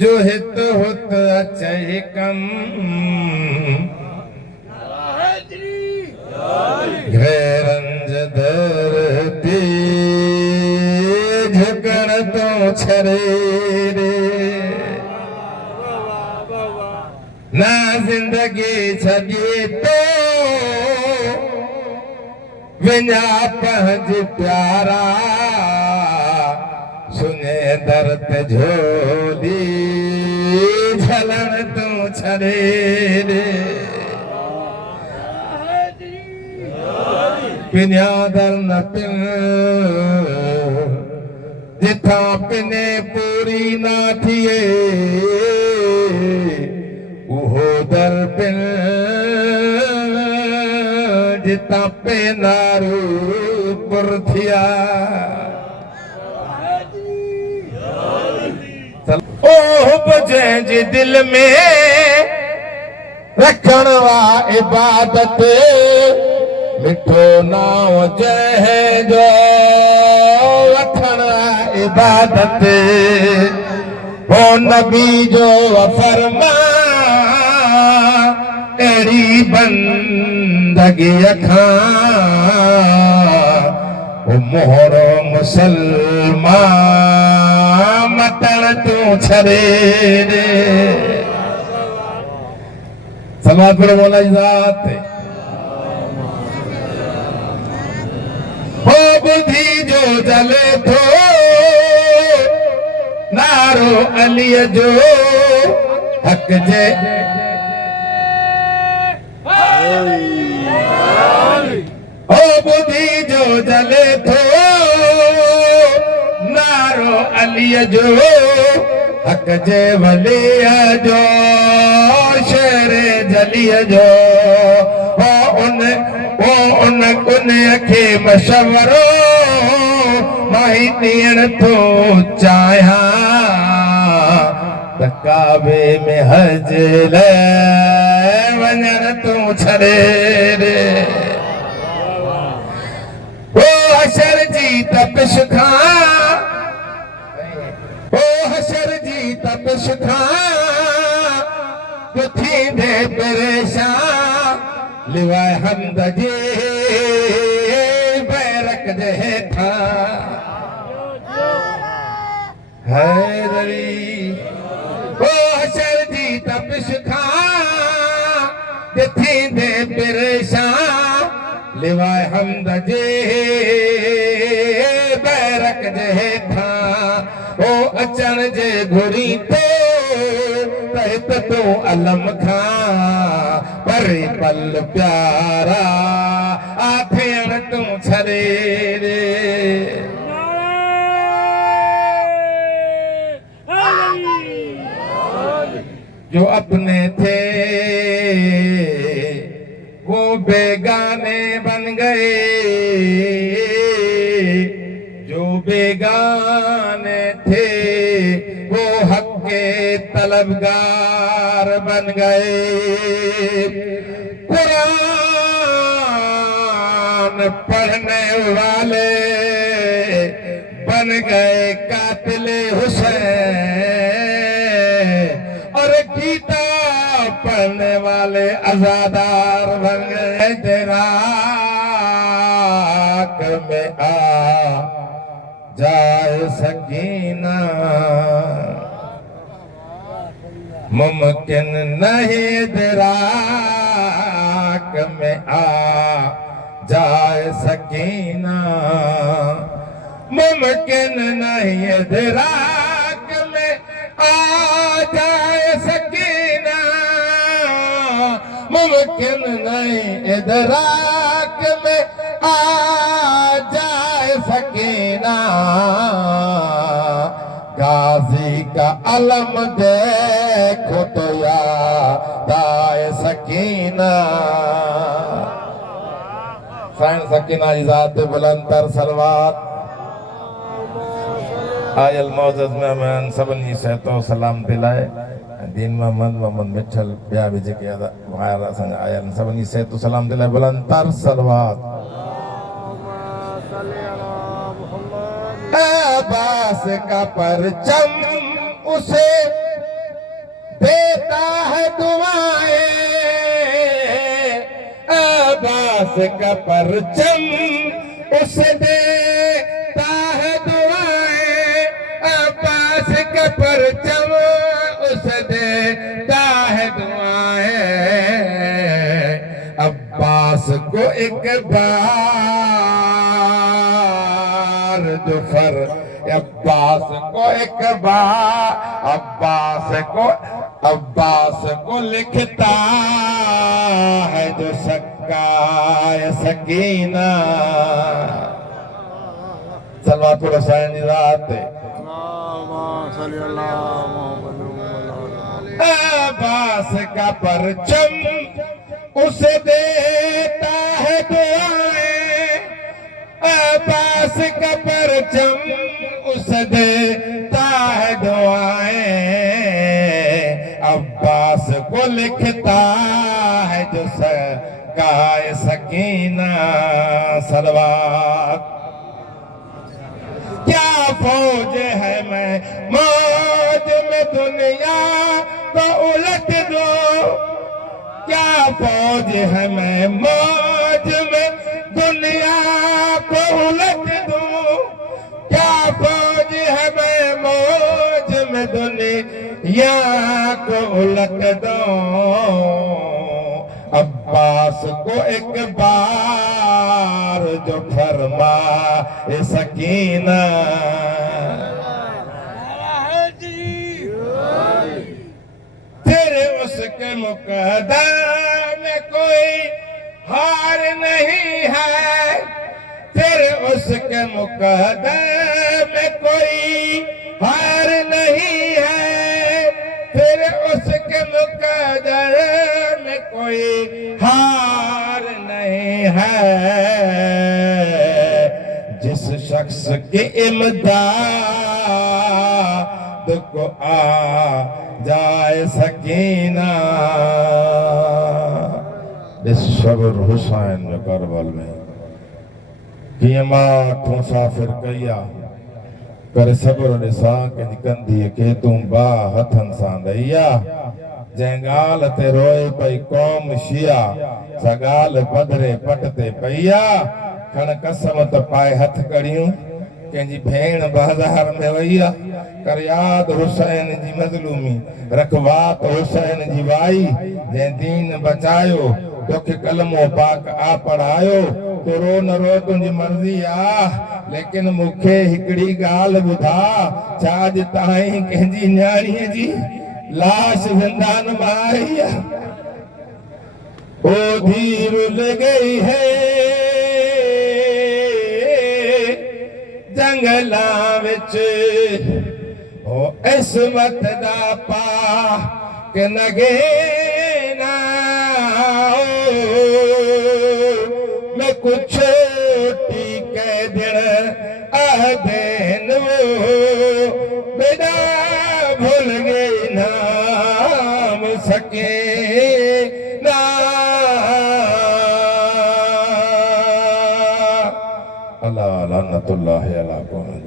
जो हित हुत अचई कम घरंज धरती झुकण तो छरे रे ना जिंदगी छॾी तो विञा पंहिंज प्यारा सुने दर्द झोली झलण तूं छॾे रे पिन्या दर न पिन जिथां पिने पूरी ना थिए उहो दर पिन जितां पेनारू पुर थिया ओ जंहिंजे दिल में रखण वा इबादत मिठो नाम जंहिंजो वठण इबादत हो नबी जो फरमा अहिड़ी बंदगी खां मोहरो मुसलमान मतण तूं छॾे रे सलवात पढ़ो मौला जी ज़ात ते हो बुधी जो जले थो नारो अलीअ जो हक़ जे हो बुधी जो जले थो नारो अलीअ जो हक़ जे वलीअ जो शेर जलीअ जो हो उन खे मशवरो माही ॾियण थो चाहियां त काबे में हज लाइ वञण तूं छॾे रे ओ हशर जी तपिश खां ओ हशर जी तपिश खां तूं थींदे परेशान लिवाए हमद जे बैरक जे हेठां हैदरी ओ हशर जी तपिश खां थींदे परेशान लिवाए हमद जे बैरक जे हेठां ओ अचण जे घुरी तो तहित तो अलम खां परे पल प्यारा आथियण तूं छॾे रे जो अपने थे वो बेगाने बन गए जो बेगाने थे वो हक के तलबगार बन गए कुरान पढ़ने वाले बन गए कातिले हुसैन और गीता पढ़ने वाले आजादार बन गए तेरा में आ जाए सकीना मुमकिन नहीं दराक में आ जाए सकीना मुमकिन नहीं दराक में आ जाए सकीना मुमकिन नहीं दराक में आ जाए सकीना गाजी का अलम देखो तो याद आए सकीना साईं सकीना जी ज़ात बुलंदतर सलवात आयल मौजूद मेहमान सभिनी सहतो सलाम दिलाए दीन मोहम्मद मिठल ॿिया बि जेके ॿाहिरि असांजा आया आहिनि सभिनी सहतो सलाम दिलाए बुलंदतर सलवात अब्बास का परचम उसे देता है दुआएं, अब्बास का परचम उसे देता है दुआएं, अब्बास का परचम उसे देता है दुआएं। अब्बास को एक बार जुफर, अब्बास को एक बार, अब्बास को लिखता है जो सक्काय सकीना। सलवातुल हुसैन की रात अब्बास का परचम उसे देता है दुआएं, अब्बास का परचम उसे देता है दुआएं। अब्बास को लिखता है जो सक्काय सकीना। सलवात। क्या फौज है मैं मौज में दुनिया को उलट दो, क्या फौज है मैं मौज में दुनिया को उलट दूं, क्या फौज है मैं मौज में दुनिया को उलट दूं। अब्बास को एक बार जो फरमा सकीना। तेरे उसके मुकद्दर में कोई हार नहीं है, तेरे उसके मुकद्दर में कोई हार नहीं है, तेरे उसके मुकद्दर में कोई हार नहीं है। जिस शख्स की इमदाद को आ जाए सकीना। सबर हुसैन जो करबल में किए मां मुसाफिर कया करे सबर ॾिसा कंहिंजी कंधीअ खे तूं बा हथनि सां ॾईया। जंहिं ॻाल्हि ते रोए पई क़ौम शिया, सा ॻाल्हि पधरे पट ते पईया। खण कसम त पाए हथ कड़ियूं कंहिंजी भेण बाज़ार में वईया। कर याद हुसैन जी मज़लूमी, रखवात हुसैन जी वाई। जंहिं दीन बचायो तोखे कलमो पाक आ पढ़ायो। तो रो न रो तुंहिंजी मर्ज़ी आ, लेकिन मूंखे हिकिड़ी ॻाल्हि ॿुधा। छा अॼु ताईं कंहिंजी न्याणीअ जी लाश ज़िंदान मां आई आ? ओ धीर रुल गई है जंगला विच, ओ इस्मत दा पा के नगेना। मैं कुछ टीके दिन आदेन बेटा भूल गई नाम सके ना। अल्लाह लानतुल्लाह अलैहि।